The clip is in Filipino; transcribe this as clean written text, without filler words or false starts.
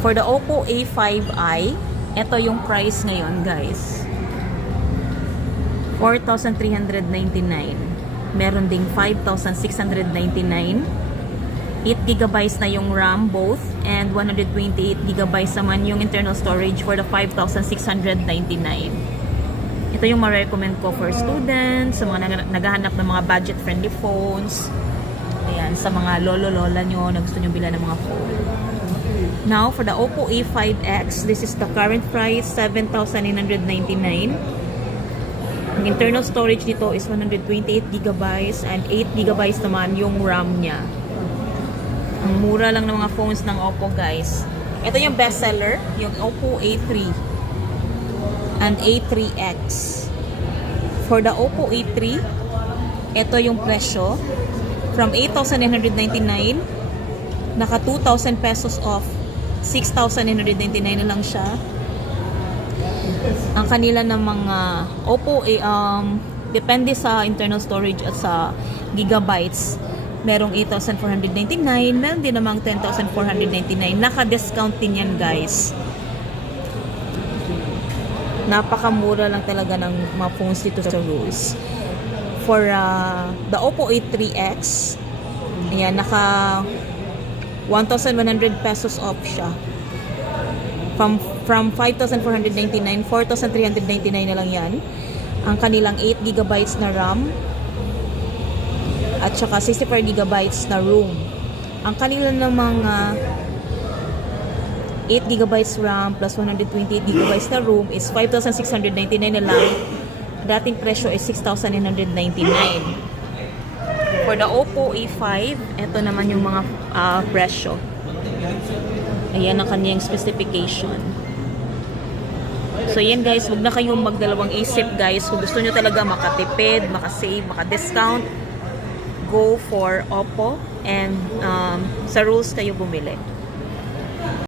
For the Oppo A5i, ito yung price ngayon, guys. 4,399. Meron ding 5,699. 8GB na yung RAM both, and 128GB naman yung internal storage for the 5,699. Ito yung ma-recommend ko for students, sa mga naghahanap ng mga budget-friendly phones. Ayan, sa mga lolo-lola nyo na gusto nyo bilhan ng mga phone. Now, for the Oppo A5X, this is the current price, 7,999. Ang internal storage nito is 128GB and 8GB naman yung RAM niya. Ang mura lang ng mga phones ng Oppo, guys. Ito yung bestseller, yung Oppo A3 and A3X. For the Oppo A3, ito yung presyo. From 8,999, naka 2,000 pesos off. 6,999 na lang siya. Ang kanila ng mga Oppo, depende sa internal storage at sa gigabytes. Merong 8,499, meron din namang 10,499. Naka-discount din yan, guys. Napakamura lang talaga ng mga phones dito sa rules. For the Oppo A3X, ayan, naka 1,100 pesos off siya. From 5,499, 4,399 na lang yan. Ang kanilang 8GB na RAM at saka 64GB na room. Ang kanila namang 8GB RAM plus 128GB na room is 5,699 na lang. Dating presyo is 6,999. For the Oppo A5, ito naman yung mga presyo. Ayan ang kanyang specification. So yan, guys, huwag na kayong magdalawang isip, guys. Kung gusto nyo talaga makatipid, makasave, makadiscount, go for Oppo, and sa rules kayo bumili.